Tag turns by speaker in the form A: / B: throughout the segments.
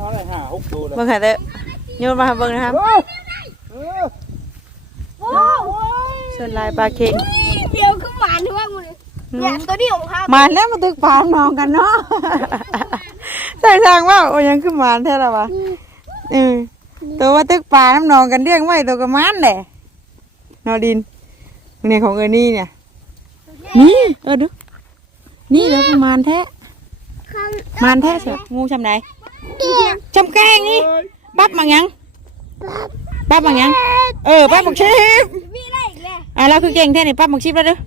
A: เขาได้ห้าหกตัวเลย
B: เบิ่งหาเด้อโยนมาให้เบิ่งนะครับ
A: เออ
B: ส่วนลายปลาเค็ง
C: เดี๋ยวขึ้นหวานทั่วมึงเลยเนี่ยตัวนี้ของเขา
B: มาแล้วมาตึกปลานองกันเนาะใส่ทางว่าโอ้ยังขึ้นมาแท้ละวะเออตัวว่าตึกปลาน้ำนองกันเรียงไว้ตัวกระมันแหละนอดินเนี่ยของเออนี่เนี่ย นี่เออดูนี่แล้วประมาณแท้มานแท้เสียงูชำไหน ชำแกงนี่ปั๊บมายังปั๊บมายังเออปั๊บบักชิบ
C: มีอะไรอีกแล้ว
B: อ่ะเราคือเก่งแท้นี่ปั๊บบักชิบแล้วเด้อ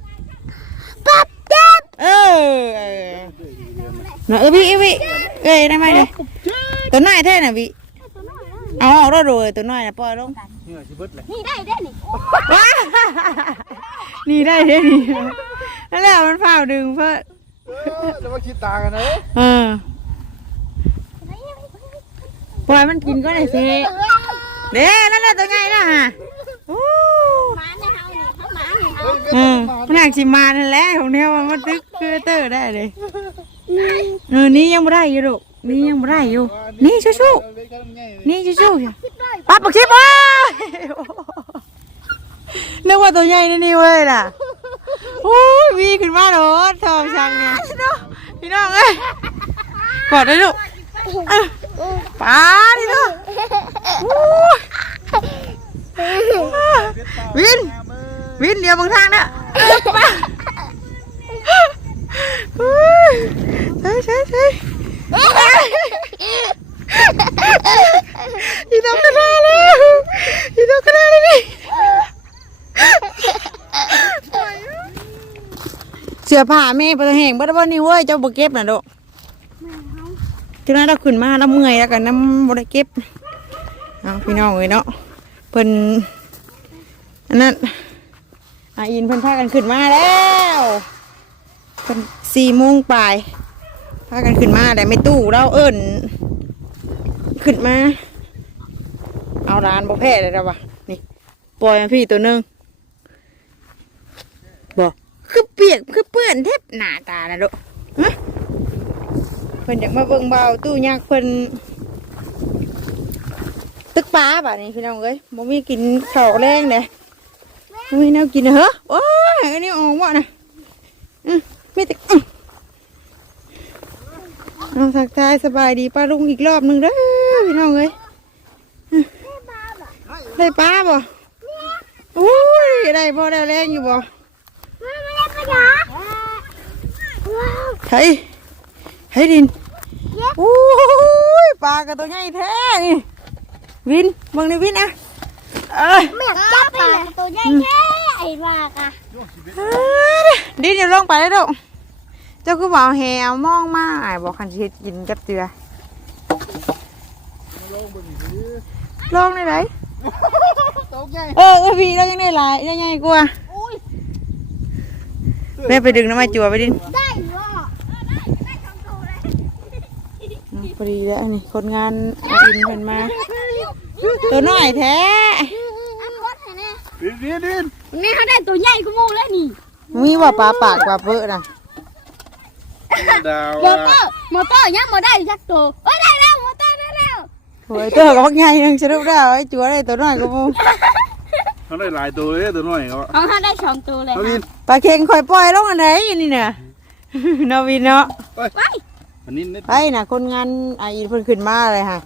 C: ปั๊บจับ
B: เออเออเนาะเออวิเออวิเอ้ยได้ไหมเลยตัวน้อยแท้น่ะวิเอาออกแล้วดูตัวน้อยน่ะปล่อยลง
A: เนี่ยชิบดเลย
C: นี่ได้ได้นี่
B: ว้านี่ได้เด้นี่นั่นแหละมันเฝ้าดึงเพื่อ
A: เออแล้วมาคิดตากันเลย
B: เออ ปล่อยมันกินก็ได้สิเด้นั่นแหละตัวใหญ่นะฮะโอ้
C: หมาในเฮานี่เขาหมาในเฮา
B: เออมันอยากชิมมานั่นแหละของเนี้ยมันตึกคือเตอร์ได้เลยเออนี่ยังไม่ได้อยู่ลูกนี่ยังไม่ได้อยู่ นี่ชู้ๆนี่ชู้ๆอยู่ปั๊บปักชิบว้ายนึกว่าตัวใหญ่นี่นี่เว้ยน่ะโอ้ยมีขึ้นมาโดดทองช่างเนี่ยพี่น้องเอ้ยกอดได้ลูก อะป้าดิลูกโอ้ยวิน วินเดี๋ยวบางทางนะมาใช่ใช่ใช่อีน้องกระดาแล้วอีน้องกระดาเลยนี่เสื้อผ้าแม่ไปตัวแห่งบ่ได้บ่นี่เว้ยเจ้าบ่เก็บน่ะดอก ทีนั้นเราขึ้นมาแล้วเมื่อยแล้วกันน้ำบ่ได้เก็บเอาพี่น้องเลยเนาะเพิ่นอันนั้นอาอินเพิ่นพากันขึ้นมาแล้วเพิ่นสี่โมงปลายพากันขึ้นมาแต่ไม่ตู้เราเอิญขึ้นมา เอาร้านบ่แพ้เลยนะวะนี่ปล่อยมาพี่ตัวหนึงบอกคือเปียกคือเปื้อนเทบหน้าตานะลูกฮะ เพิ่นอยากมาเบิ่งเบาตู้ยักษ์เพิ่นตึกปลาบ่ะนี่พี่น้องเอ้ยบ่มีกินข้าวแรงเด้มีแนวกินเหรอโอ้ยอันนี้ออกวะนะอืมไม่ติดอื้อน้องทักทายสบายดีป้าลุงอีกรอบหนึ่งเด้อพี่น้องเอ้ยอื้อได้ปลาบ่โอ้ยได้บ่ได้แรงอยู่บ่
C: ไม่ไม่ได้ปะยะว้าว
B: ไห้ไห้ดินโอ้ยปลากระตัวใหญ่แท้นี่วินเบิ่งนี่วินนะเอ้ย
C: ไม่อยากจับปลาตัวใหญ่แค่ไอ้ปลากะ
B: ดินอย่าลงไปเลยลูกเจ้าคือบอกแหวมองมาอ้ายบอกคันสิเฮ็ดกินกับเตือลองได้ไหน
A: ตกใหญ่
B: เออเออพี่เรายังได้หลายได้ใหญ่กว่า
C: อุ้ย
B: แม่ไปดึงน้ำมันจั่วไปดิน
C: ได้เหรอได้สองตัวเลย
B: อืมพอดีแล้วอันนี้คนงานเอาอินเพิ่นมา ตัวน้อยแท้
C: อันกดให้แน่
A: ดินดินดิน
C: นี่เขาได้ตัวใหญ่กูมูแล้วนี่
B: มีว่าปลาปากปลาเปื้อนะ
A: ดาว
C: มอเตอร์มอเตอร์ยังมาได้จักตัวเอ้ยได้แล้วมอเตอร์ได้แล้ว
B: โอ้ยตัวกับพักใหญ่หนึงสรุปได้ไอ้จั่วได้ตัวน้อยก็มู
A: เขาได้หลายตัวเลยตัวน้อยเขา
C: เอาเขาได้สองตัวเลย
A: เขาดิน
B: ปลาเค็งคอยปล่อยลงอันไหนนี่เนี่ยนาวินเนาะ
C: ไป
A: อันนี้นิด
B: ไปนะคนงานไอ้เพิ่นขึ้นมาเลยค่ะ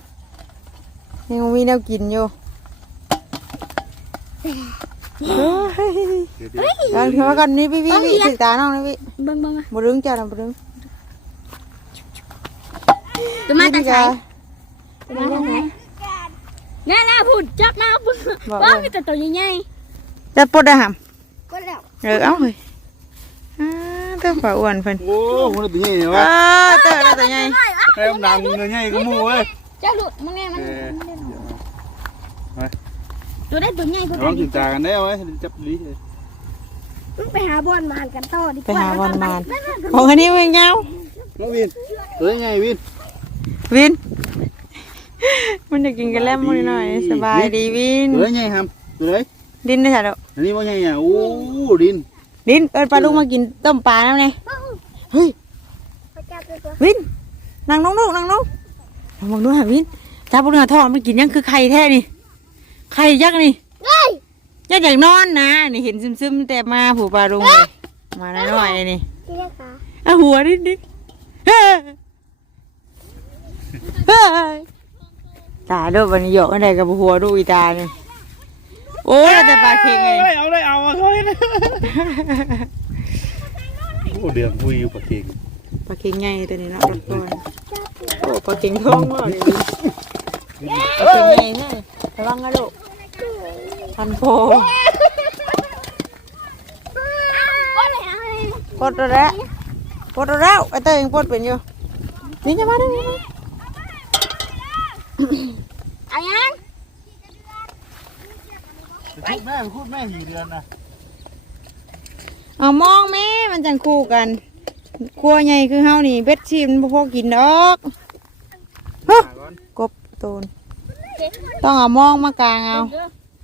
B: ยังมีแนวกินอยู่เดี๋
A: ยวเดี๋ยว
B: ลองเถอะก่อนนี่พี่พี่พี่ติดตาน้องนี่พี่
C: เบิ่งเบิ่งอะ
B: บ่ดึงจ้าน่ะบ่ดึง
C: ตัวมาตาใส
B: นี่พี่กา
C: นี่แหละพูดจับมาปุ๊บ
B: บอก
C: ว่า
B: ว่า
C: มีแต่ตัวใหญ่
B: จะปลดได้ห่ํ
C: ๆก็แล้ว
B: เออเอาเฮ้ย เต้าฝ่าอ้วนเพิ่น
A: โอ้มันตัวใหญ่เนี่
B: เอ
A: ยวะ
B: อเต้าแล้วตัวใหญ่
A: แต้มดังเงินใหญ่ก็มูเว้ย
C: จะหลุดมันไงมัน
A: เออ
C: ตัวได้ตัวใหญ่กว่า
A: ลองกินตากันได้ไหมจับดี
C: มึงไปหาบอลมานกันต่อดีก
B: ไป
C: ว่า
B: หาบอลมานของอันนี้เว้ยเงา
A: น้องวินตัวใหญ่วิน
B: วินมันจะกินกันแล้วมื้อหน่อยสบายดีวิน
A: ตัวใหญ่ครับตัวไหน
B: ดินได้จ้ะดอก
A: อันนี้ว่าใหญ่อะโอ้ดิน
B: ดินเอิ้นปลาลูกมากินต้มปลาแล้วนี่เฮ้ย
C: ไปจับเลยตัว
B: วินนั่งลงลูกนั่งลงลองมองดูหาวินจับพวกเนื้อทองมันกินยังคือไข่แท้นี่ไข่ยักษ์นี่
C: เฮ้ย
B: ยักษ์อยากนอนนะนี่เห็นซึมๆแต่มาผูปลาลุงเลยมาหน่อยๆนี่
C: เรียกค่ะ
B: อะหัวนิดนิดเฮ้ยเฮ้ยตาด้วยวันนี้หยอกอะไรกับหัวดูอีตาเนี่ย โอ้ยแต่ปลาเค็งไง
A: เอาเลยเอาเอาเลยนะโอ้เดืองคุยอยู่ปะเก่ง
B: ปลาเค็งไงตัวนี้เนาะรถก่อนโอ้ปลาเค็งท้องมากเลยปลาเค็งไงใช่ระวังนะลูกพันโพ
C: ก็เลยเอา
B: ปลดแล้วปลดแล้วไอ้เต้ยยังปลดเป็นอยู่นี่จะมาได้ไง
C: เอายัง
A: พูดแม่พูดแม่หีเดือนนะ
B: เอามองแม่มันจังคู่กันครัวใหญ่คือเฮานี่เบ็ดชีมันบ่พอกินดอกฮะกบตูนต้องเอามองมากลางเอา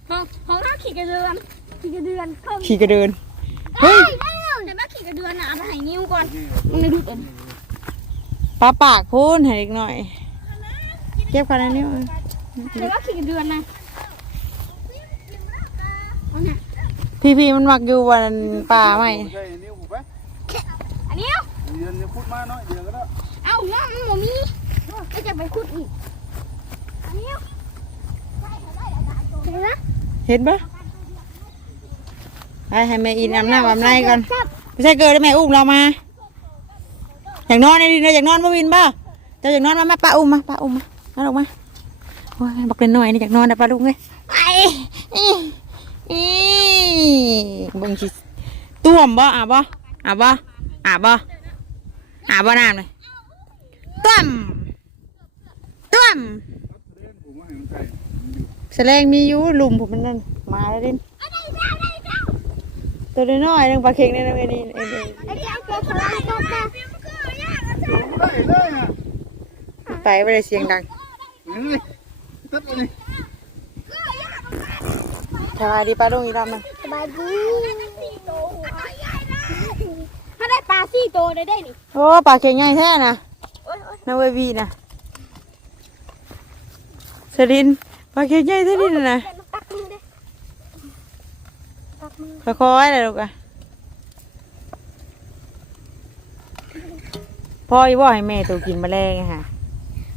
C: ห้องห้องน้าขี่กระเดือนขี่กระเดือนเข้า
B: ขี่กระเดิน
C: เฮ้ยแต่ว่าขี่กระเดือนน่ะเอาไปให้นิ้วก่อนมึงเลยดูก่อน
B: ปลาปากพูนให้เด็กหน่อยเก็บกันอันนี้
C: แต่ว่าขี่กระเดือนนะเอาน่ะ
B: พี่พี่ๆมันมักอยู่วันป่าไหม
A: ใช่นิ้วกูไป
C: อันนี้เอา
A: เดือนนี้พูดมาหน่อยเดือนก็ได้
C: เอาเนาะมันบ่มีก็จะไปขุดอีกอันนี้เอาเห็นไหม
B: เห็นปะไปให้แม่อินอาบน้ำอาบในก่อนไม่ใช่เกิดได้แม่อุ้มเรามา อยากนอนในดินเลยอยากนอนบ่วินป่ะเจ้าอยากนอนมามาป้าอุ้มมาป้าอุ้มมามาลงมาโอ้ยบอกเล่นหน่อยนี่อยากนอนแต่ป้าลุงเลยไอ้ อีอีเบิ่งสิต้วมบ่อาบบ่อาบบ่อาบบ่อาบบ่น้ำเลยต้วมต้วมแสลงมีอยู่ลุมผมมันนั่นมาแล้วดินตัวน้อยนึงปลาเค็งนี่นะเว้นี่เอ้ยเอ้ย
C: อันนี้เอาตัวสลายตัวแม่
A: ได้เลยอะ
B: ไปไปเลยเสียงดัง
A: ตึ๊ดนี่
B: สบายดีป้าลุงอีกรอบหนึง
C: สบายดีถ้าได้ปลาสี่ตัวได้ได้นี่
B: โอ้ปลาเค็งใหญ่แท้นะ
C: โอ๊ยโอ๊ย
B: นาเววีนะสลินปลาเค็งใหญ่แท้ดินน่ะนะ
C: เดี๋ยวมันปักมือเด้ปักมือ
B: ค่อยๆเลยลูกอะพ่ออีบ่ให้แม่ตัวกินแมลงอะค่ะ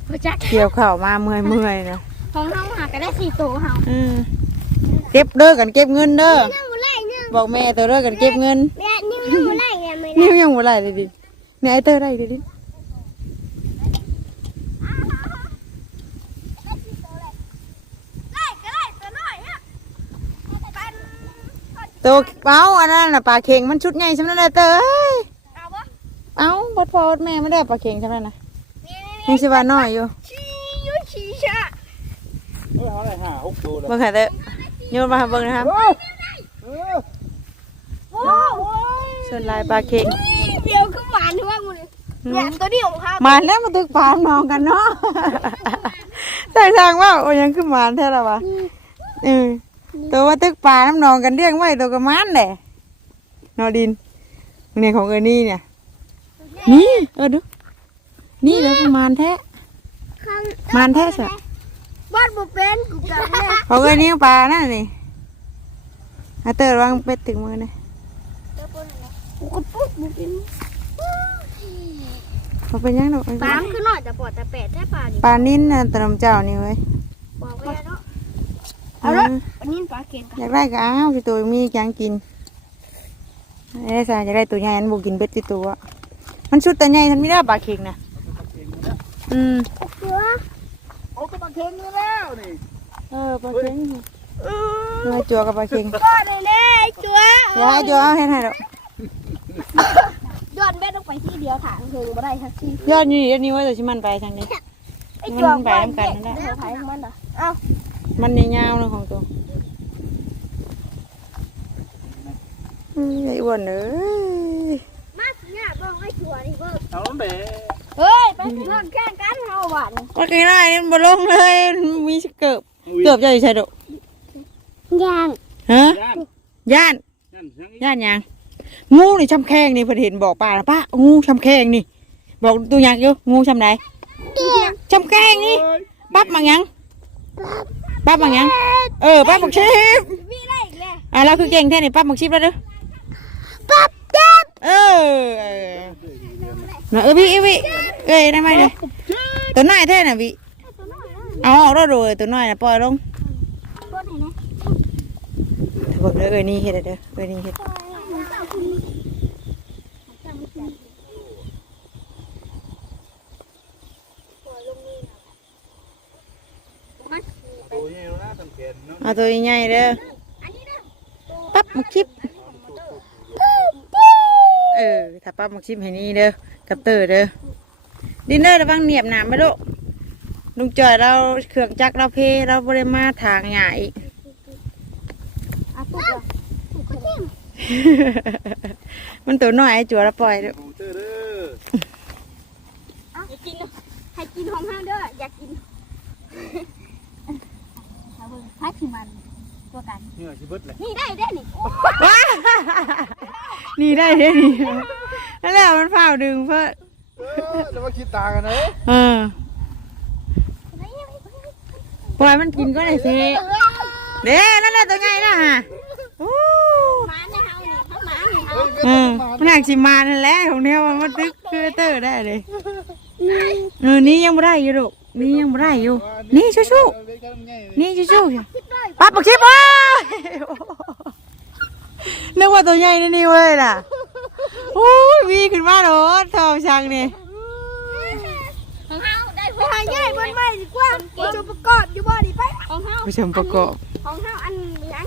C: พระจัก
B: เกี่ยวข้าวมาเมื่อยเมื่อยๆนะ
C: ของเฮาหาก็ได้สี่ตัวเฮา
B: อืม เก็บเด้อกันเก็บเงินเด้อ
C: เรื่องบ่ไล่เรื่อง
B: บอกแม่ตัวเด้อกันเก็บเงิน
C: แม่นิ้วเรื่องบ่ไล่เนี่ยไม่ได้
B: นิ้วยังบ่ไหลเลยดิเนี่ยไอเตอร์ได้ดิดิ
C: ไล่ก็ไล่ตัวน้อยอะปัน
B: ตัวเอาอันนั้นน่ะปลาเค็งมันชุดใหญ่ใช่ไหมล่ะเตอร์เอ้ย
C: เอาวะ
B: เอาบดพอดแม่ไม่ได้ปลาเค็งใช่ไหมนะยังสิว่าน้อยอยู่
C: ชี้ยุชี้ชะ
A: เฮ้ยเขาได้ห้าหกตัวเลย
B: เบิ่งค่ะเตอร์ โยนมาให้เบิ่งนะครับ
A: เออ
C: โอ้
B: ส่วนลายปลาเค็ง
C: เดี๋ยวขึ้นหวานทั่วมึงเนี่ยตัวเดียวของเขา
B: มาแล้วมาตึกปลานองกันเนาะใส่ทางว่าโอ้ยังขึ้นมาแท้ละวะเออตัวว่าตึกปลาน้ำนองกันเรียงไว้ตัวกระมันแหละนอดินเนี่ยของเออนี่เนี่ย นี่เออดูนี่เลยประมาณแท้มานแท้สะ
C: บ้านบุเป็นกูกับแม่
B: ของเออนี่ปลานั่นนี่อาเตอร์วางเป็ดถึงมือนะ
C: กูก็ปุ๊บบุเป็น
B: เขาเป็นยังดอก
C: ปามคือหน่อยแต่ปอดแต่แปดแค่ปลานี่
B: ปลานิ่นน่ะตะนมเจ้านี่เว้ย
C: บอกไว้เนาะ
B: เอาละ
C: ปลานิ่นปลาเก่งกัน
B: อยากได้ก็เอาสิตัวมีจังกินไอ้สายจะได้ตัวใหญ่อันบุกินเบ็ดที่ตัวมันชุดแต่ใหญ่ทันไม่ได้ปลาเค็งนะอืม
C: เสือ
A: เอาตัวป ลาเค็งนี่แล้วนี่
B: เออปลาเค็งเออจัวกับปลาเค็ง
C: ก็ได้เลยจัว
B: อย่าให้จัวเอาให้ให้ดอก
C: ย้อนแม่ต้องไปที่เดียวถางเพิงบ่ได้ทักที
B: ยอดนี่ยอดนี้ไว้แต่ชิมันไปทางนี้
C: ไอ้จัว
B: มันไปน้ำกันนั่นแหละ
C: เดี๋ยวถ่ายของมันเหรอเอ้า
B: มันยาวๆเลยของตัวอืมไอ้อ้วนเอ้ย
C: มาสิเนี่ยเบิ่งไอ้จัวนี่เบิ่ง
A: เอาน้ำเบะ
C: เฮ้ยไปนอนแข่งกันเฮา หวาน
B: ปลาเค็งได้นี่มันบ่ลงเลย มีเกือบเกือบจะอยู่ใช่ดอก
C: ย่าง
B: ฮะ
A: ย่าน
B: ย่าน
A: ย่านยัง
B: ย่านหยังงูนี่ช้ำแข้งนี่เพิ่นเห็นบอกป้านะป้างูช้ำแข้งนี่ บอกตัวอยากอยู่งูช้ำไหน
C: เกียง
B: จจำแกงนี่ปั๊บมายังปั๊บมายังเออปั๊บบักชิบ
C: มีได้อีกเลย
B: อะเราคือเก่งแท้นี่ปั๊บบักชิบแล้วเด้อ
C: ปั๊บจับ
B: เออเออน่ะเออพี่เออพี่เอ้ยได้ไหมเลย ตัวน้อยแท้น่ะพี่
C: ตัวน้อยนะ
B: เอาออกแล้วโดยตัวน้อยน่ะปล่อยลง
C: โคตรไหนนะ
B: เบิ่งเด้อเอ้ยนี่เฮ็ดเด้อเอ้ยนี่เฮ็ด
A: เกตเนาะ
B: เอาตัวใหญ่เด้อปั๊บบักชิบเออถ้าปั๊บบักชิบให้นี่เด้อกับเตอร์เด้อ ดินเนอร์ระวังเหนียบหนามไหมลูกลุงจอยเราเครื่องจักรเราเพเราบริมาทางหยาอีก
C: อะปุ๊บอะปุ๊บก็ทิ่ม
B: มันตัวน้อยไอ้จัวเราปล่อยเด้อ
A: ดูเด้อเด้อ
C: อะให้กินให้กินของห้างเด้ออยากกินเอาเบิ่งพัดถึงมันตัวกัน
A: เหงื่อชิบดเลย
C: นี่ได้ได้นี่โอ้
B: ว้านี่ได้เด้อนี่นั่นแหละมันเฝ้าดึงเพื่อ
A: เออ แล้วมาคิดตากันเนอะ
B: เออปล่อยมันกินก็ได้สิเด้นั่นแหละตัวไงนะฮะโอ้
C: หมาในเฮานี่ทั้งหมานี่เฮา
A: เฮ้ยเวท
B: เออมันอยากชิมานั่นแหละของเนี้ยมันมันตึกคือเตอร์ได้เลยเออนี่ยังไม่ได้อยู่ลูกนี่ยังไม่ได้อยู่ นี่ชู้ๆนี่ชู้ๆปั๊บปักชิบว้ายนึกว่าตัวใหญ่นี่นี่เว้ยน่ะ โอ้ยวีขึ้นมาโดดทองช่างนี่
C: ของเฮาได้ไปหาใหญ่บนไม้ดีกว่าบ่จะประกอบอยู่บ่ดีไปของเฮา
B: ผู้ชมประกอบ
C: ของเฮาอันยัง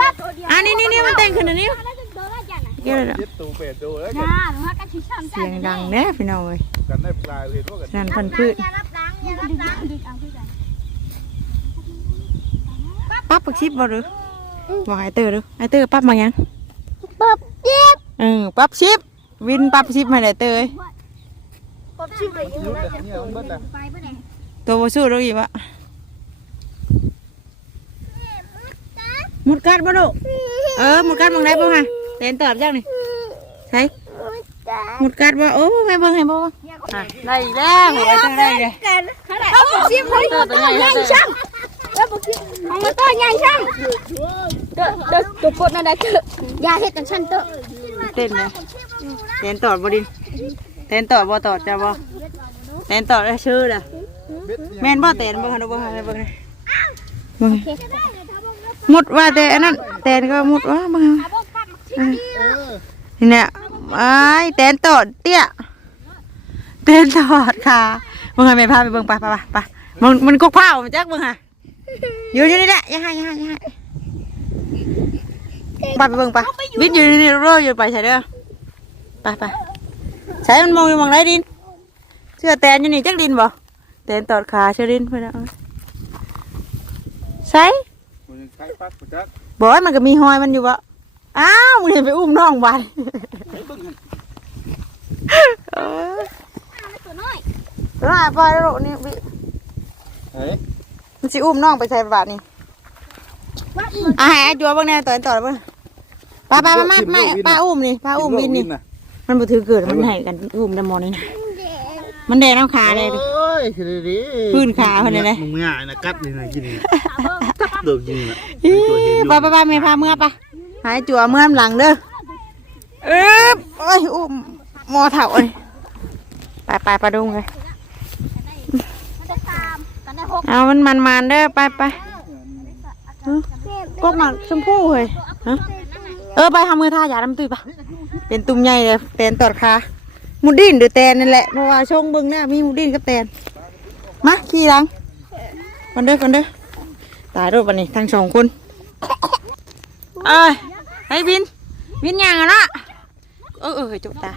C: ปั๊บตัวเดียว
B: อันนี้นี่นี่มันแต่งขึ้นอันนี้
C: แล้วจะโดนอะไรอย่างน่ะ
B: เกี่ยวเลย
A: เจ็ดตูเป็ดดูแล้ว
C: จ้าหนูว่ากันชิชำ
B: เสียงดังแน่พี่น้องเอ้ย
A: กันได้ปลายเลยว่ากัน
B: นั่นพันพืช
C: อย่ารับล้างอย่ารับล้างดึกเอาคือกัน
B: ปั๊บปักชิบบ่หรือบอกไอ้เตอร์หรือไอ้เตอร์ปั๊บมายัง
C: ปั๊บเจ็บ
B: เออปั๊บชิบวินปั๊บชิบให้ไอ้เตอร์เอ้ย
C: ปั๊บชิบไปยัง
A: ยุด
C: ไง
A: เลยเนี่ยมันเบิดเลย
C: ไปบ่ได้
B: ตัวบ่สู้เราอีกวะมุดกัดบ่ลูกเออมุดกัดมองได้บ่ฮะเต้นตอบจังนี่ใช่มุดกัดบ่โอ้ไม่เบิ่งให้บ่อะได้อีกแล้วไอ้เตอร์ได้เลย
C: กันปั๊บชิบเลยตัวใหญ่ช่างแล้วปั๊บชิบของมันตัวใหญ่ช่างเด้อเด้อตัวกดนั่นได้เด้อย่าเฮ็ดจังซั่นเด้อ
B: เต้นเลยเต้นตอดบ่ดินเต้นตอดบ่ตอดจ้ะบ่เต้นตอดได้ชื่อล่ะ
A: เบ็ด
B: แม่นบ่เต้นบ่ฮะบ่ฮะเบิ่งนี่มึงมุดว่าแต่อันนั้นเต้นก็มุดว่ามึง
A: เออ
B: นี่เนี่ยไอ้ายเต้นตอดเตี้ยเต้นตอดค่ะมึงให้แม่พาไปเบิ่งไปไปไปไปมึงมันกุกเผามันจักมึงฮะอยู่อยู่นี่แหละอย่าให้อย่าให้อย่าให้ ไปไปเบิ่งไปวิทย์อยู่นี่รออยู่ไปใช่เด้อไปไปใช้มันมองอยู่มองไหนดินเชื่อแตนอยู่นี่จักดินบ่แตนตอดขาเชื่อดินเพื่อนเอาใช่
A: มันยังใช้ปักกูจัก
B: บอกว่ามันก็มีหอยมันอยู่บ่อ้าวมึงเห็นไปอุ้มน้องบานเออ
C: ตัวน้อย
B: แล้วไอ้ปล่อยแล้วลูกนี่บิ
A: เฮ้ย
B: มันสิอุ้มน้องไปใส่บาทนี่
C: ว่าอี
B: อะให้ไอ้จัวเบ้างแน่ต่อยต่อยเบ้าง ป้าป้ามามาไม่ป้าอุ้มนี่ป้าอุ้มวินนี่มันบ่ถือเกิดมันให้กันอุ้มได้หมอนี่นะมันแดงน้ำขาเลยดิ
A: โอ้ยคือดี
B: พื้นขาเพิ่นเลยนะ
A: มึงง่ายนะกัดเลยนะกิน
C: ขาเบิ่งปั๊บ
A: เดือดยิงนะ
B: อีไป้าป้าป้าไม่พาเมื่อปะหายจัวเมื่อหลังเด้อเอ๊บโอ้ยอุ้มหมอเถ่าเลยไปไปปลาดุงเลย
C: มันได้ตามกันได้หก
B: เอามันมันมันๆเด้อไปไปก็หมักชมพู่เฮ้ยฮะ เออไปทำมือท่ายาดำตุยปะเป็นตุ่มใหญ่เลยแตนตอดขามุดดินหรือแตนนั่นแหละเพราะว่าช่วงบึงเนี่ยมีมุดดินกับแตนมาขี่หลังกันเด้อกันเด้อตายรถวันนี้ทั้งสองคนเอ้ยให้วินวินยังอะนะเออเออจุกตา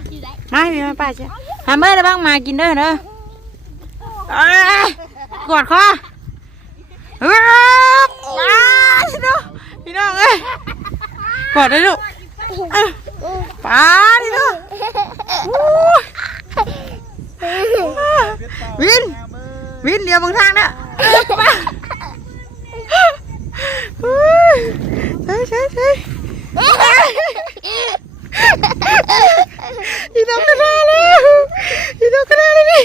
B: มาให้วินมาป้าเชียหาเมื่อไรบ้างมากินเด้อเด้อเอ้ยกอดคอเอ้ยมาพี่น้องพี่น้องเอ้ย กอดได้ลูกเอ้ยป้าพี่น้องอู้วิน วินเดียวบางทางเนี่ยใช่ใช่ใช่อีน้องกระดาแล้วอีน้องกระดาเลยนี่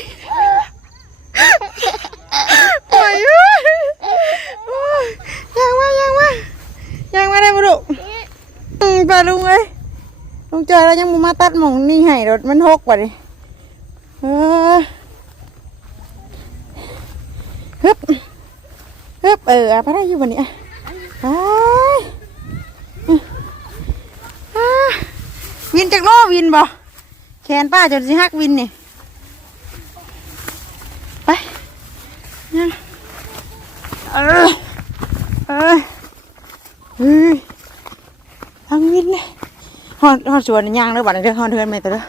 B: เจอแล้วยังบ่ มองนี่ให้รถมันหกว่ะดิเออฮึบฮึบเออเอาไปได้อยู่บ่เนี่ยไปอ่าวินจากโลวินบ่แขนป้าจนสิหักวินนี่ไปเนี่ยเออเออเฮ้ยทางวินเลย ฮอดฮอดสวนย่างแล้วบัดนี้เด้อฮอดเทือนไปตัวเด้อ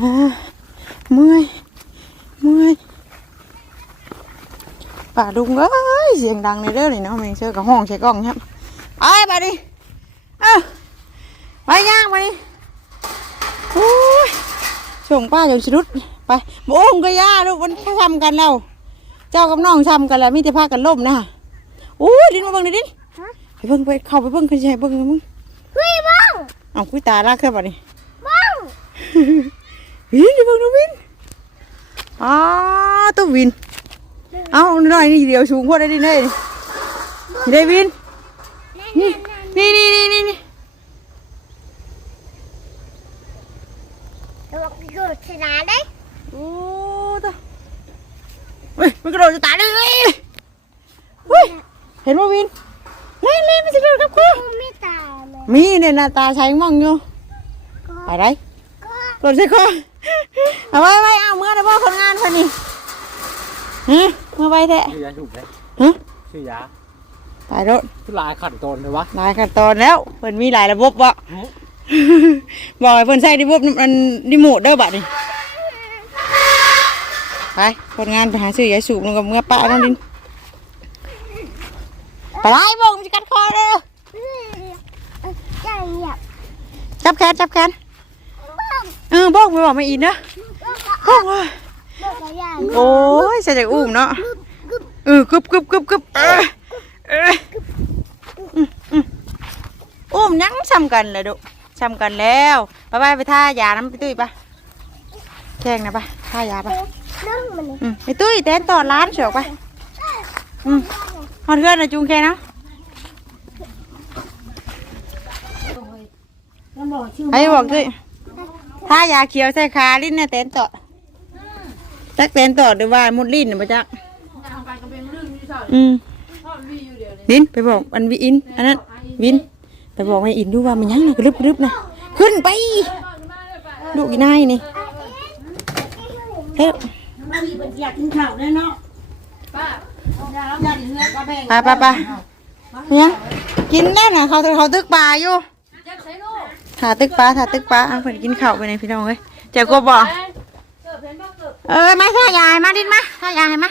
B: อ่าเมื่อยเมื่อยป่าดุงเอ้ยเสียงดังเลยเด้อนี่เนาะแม่งเชื่อกับห้องใช้กล้องครับไปไปดิเอ้าไปย่างไปดิโอ้ยส่งป้าจนสะดุดไปโอ้มก็ย่าลูกมันทำกันแล้วเจ้ากับน้องทำกันแล้วมีแต่พากันล่มนะโอ้ยดินมาเบิ่งดิดินไปเบิ่งไปเข้าไปเบิ่งขึ้นใช่เบิ่งมึง
C: เฮ้ยบ้าง
B: เอาคุยตาลากขึ้นมาดิ
C: บ้าง
B: วินเดี๋ยวเบิ่งนะวินอ๋อตัววินเอาหน่อยนี่เดียวสูงพวดได้ดิเน่ยนี่ได้วินนี่นี่นี่นี่นี่นี่
C: เราเกิดชนะได้
B: โอ้ตัวเฮ้ยมันกระโดดจะตายเลยเฮ้ยเห็นว่าวินเล่นเล่นมันจะโดดกับกู
C: ไม่ตายเลย
B: มีเนี่ยหน้าตาใช้มองอยู่ไปได้
C: ก็
B: โดดใส่คอเอาไว้ไว้เอาเมื่อได้บ่คนงานคนนี้ฮะเมื่อไปแท้
A: ชื่อยาถูกไหม
B: ฮะ
A: ชื่อยา
B: ตายรถ
A: ทุลายขันตนเลยวะ
B: หลายขั้นตอนแล้วเพิ่นมีหลายระบบบ่
A: หือ
B: บอกให้เพิ่นใช้ระบบอันรีโมทเด้อบัดนี้ไปคนงานไปหาซื้อยาสูบลงกับเมื่อป้าน้องดินไปไล่บ่งมันจะกัดคอเลย
C: ใจ เงียบ
B: จับแขนจับแขน
C: บ้าง
B: เออบอกไปบอกไม่อินนะบอกว่า
C: บ้างก็ยัง
B: โอ้ยใส่จากอุ้มเนาะเออกึบกึบกึบกึบเออเอออืมอืมอุ้มยังซ้ำกันเลยดุซ้ำกันแล้วไปไปไปท่ายาน้ำไปตุ้ยปะแข่งนะปะท่ายาปะ
C: นั่งมัน
B: อืมไปตุ้ยเต้นต่อร้านเฉียวไปอืมฮอดเพื่อนนะจุงแค่นะ ไอ้บอกตุ้ยท่ายาเขียวใส่ขาลิ้นเนี่ยเต้นต่อจักเต้นต่อหรือว่ามุดลิ้นนะปะจ๊ะอืมวินไปบอกอันวิอินอันนั้นวินไปบอกให้อินดูว่ามันยังนะกระลึบกระลึบนะขึ้นไปลูกอีนายนี่เฮ้ย
D: อยากกินข้าวได้เนาะป้าอยากกินเนื้อก็แบ่ง
B: ไปไปไปเนี่ยกินแล้วนะเขาเขาตึกปลาอยู่ ถาตึกปลาถาตึกปลาเอาเพิ่นกินข้าวไปในพี่น้องเอ้ยเจ้าก็บอกเออมาท่ายายมาดินมาท่ายายมา